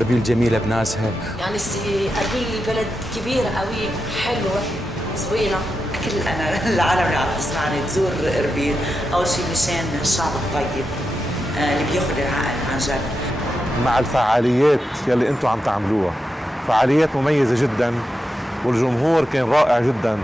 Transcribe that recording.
أربيل جميلة بناسها. يعني أربيل البلد كبيرة قوي، حلوة زوينة. كل أنا العالم اللي عم تسمعني تزور أربيل أول شيء مشان الشعب الطيب اللي بياخد العقل عن جد. مع الفعاليات يلي انتم عم تعملوها، فعاليات مميزة جدا والجمهور كان رائع جدا.